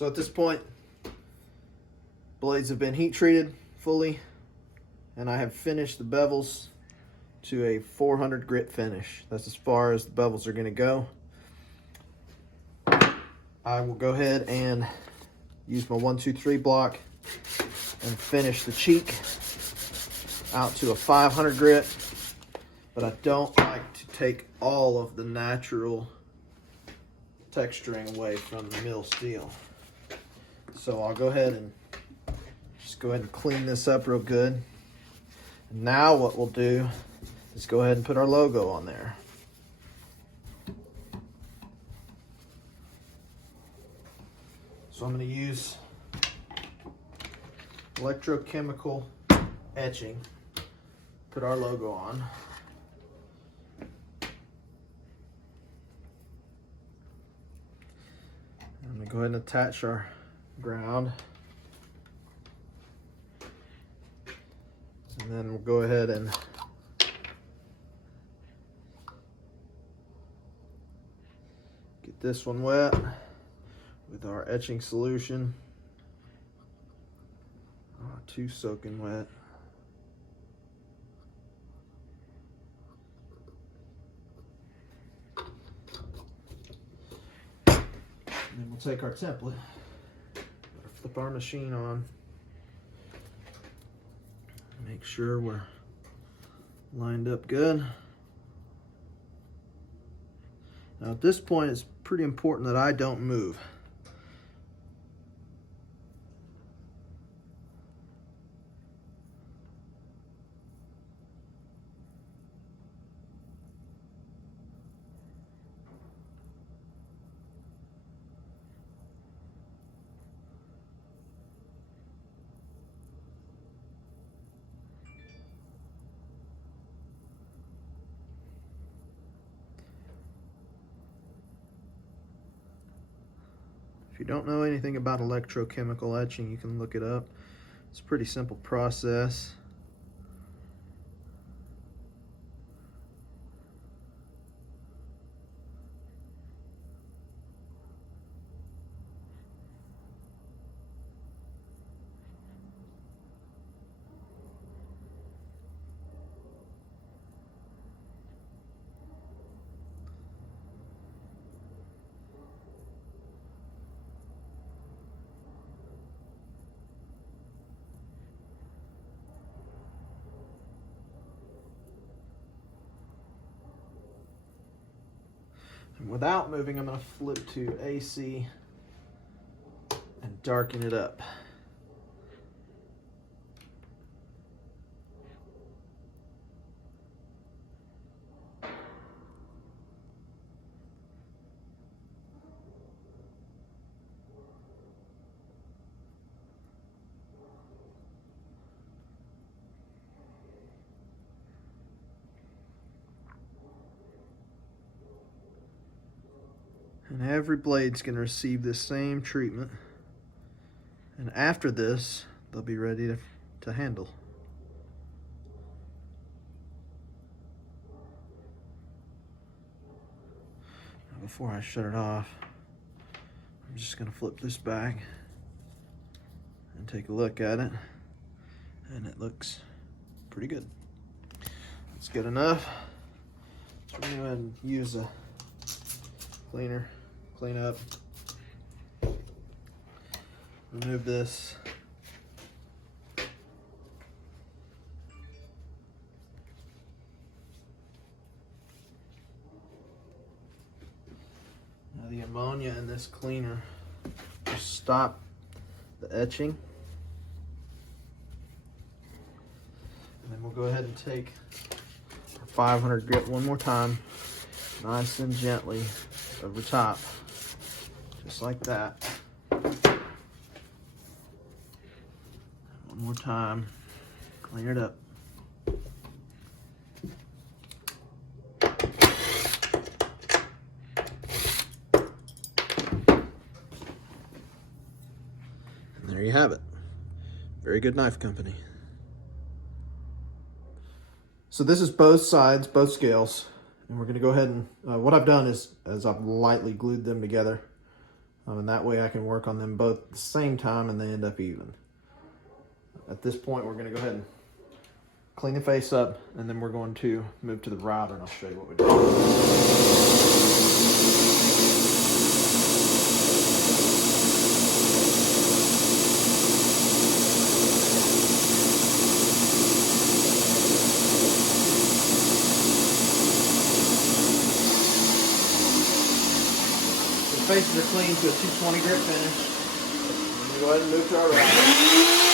So at this point, blades have been heat treated fully, and I have finished the bevels to a 400 grit finish. That's as far as the bevels are going to go. I will go ahead and use my 1-2-3 block and finish the cheek out to a 500 grit, but I don't like to take all of the natural texturing away from the mill steel. So I'll go ahead and clean this up real good. And now what we'll do is go ahead and put our logo on there. So I'm going to use Electrochemical etching, put our logo on. I'm going to go ahead and attach our ground. And then we'll go ahead and get this one wet with our etching solution. Too soaking wet. And then we'll take our template, flip our machine on, make sure we're lined up good. Now at this point, it's pretty important that I don't move. If you don't know anything about electrochemical etching, you can look it up. It's a pretty simple process. And without moving, I'm going to flip to AC and darken it up. And every blade's going to receive this same treatment. And after this, they'll be ready to handle. Now before I shut it off, I'm just going to flip this back and take a look at it. And it looks pretty good. It's good enough. So we're going to go ahead and use a cleaner. Clean up, remove this. Now the ammonia in this cleaner will stop the etching. And then we'll go ahead and take our 500 grit one more time, nice and gently over top. Just like that. One more time. Clean it up. And there you have it. Very good knife company. So this is both sides, both scales. And we're going to go ahead and, what I've done is I've lightly glued them together And that way I can work on them both at the same time and they end up even. At this point, we're gonna go ahead and clean the face up, and then we're going to move to the router, and I'll show you what we do. The faces are clean to a 220 grit finish. We're gonna go ahead and move to our router.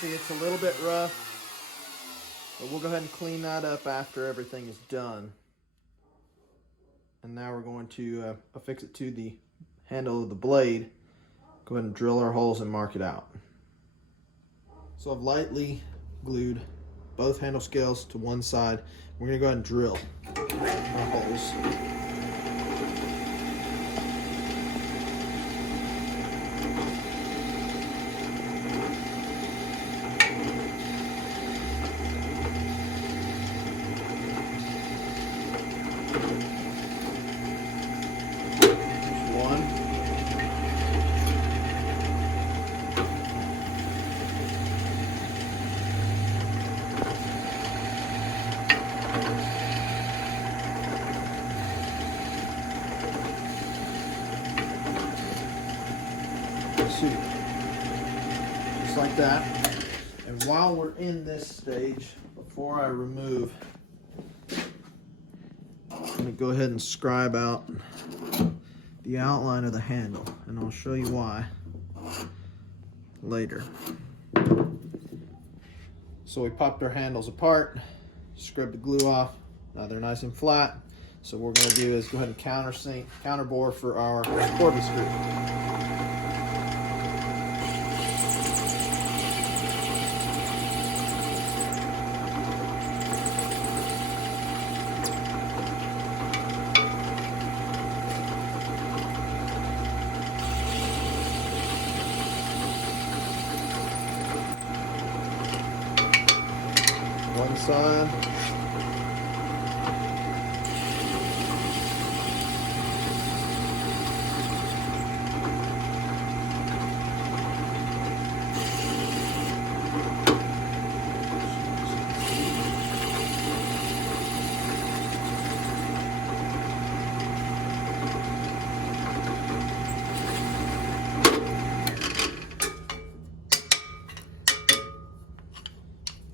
See, it's a little bit rough, but we'll go ahead and clean that up after everything is done. And now we're going to affix it to the handle of the blade. Go ahead and drill our holes and mark it out. So I've lightly glued both handle scales to one side. We're going to go ahead and drill our holes. Just like that. And while we're in this stage, before I remove, I'm going to go ahead and scribe out the outline of the handle, and I'll show you why later. So we popped our handles apart, scrubbed the glue off. Now they're nice and flat. So what we're going to do is go ahead and counterbore for our Corby screw. One side.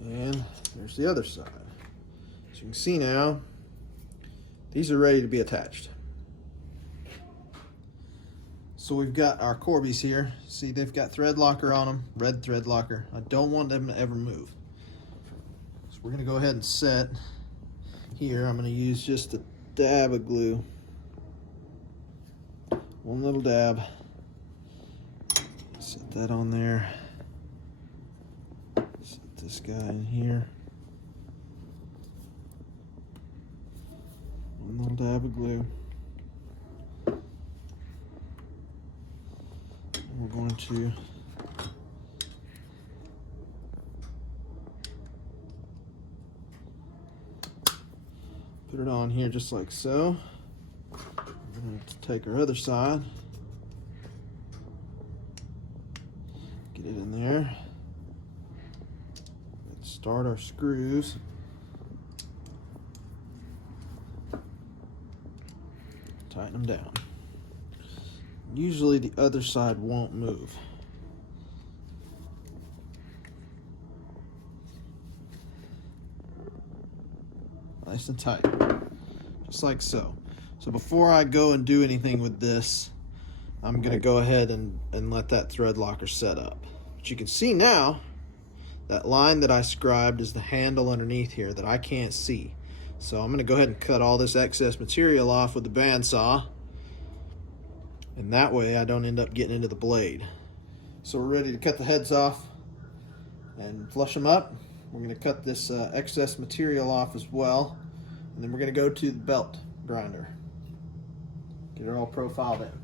And there's the other side. As you can see now, these are ready to be attached. So we've got our Corbies here. See, they've got thread locker on them, red thread locker. I don't want them to ever move. So we're gonna go ahead and set here. I'm gonna use just a dab of glue. One little dab. Set that on there. Set this guy in here. One little dab of glue. We're going to put it on here just like so. We're going to take our other side, get it in there. Let's start our screws. Tighten them down. Usually the other side won't move. Nice and tight, just like so. So before I go and do anything with this, I'm gonna go ahead and let that thread locker set up. But you can see now That line that I scribed is the handle underneath here that I can't see. So I'm going to go ahead and cut all this excess material off with the bandsaw, and that way I don't end up getting into the blade. So we're ready to cut the heads off and flush them up. We're going to cut this excess material off as well, and then we're going to go to the belt grinder, get it all profiled in.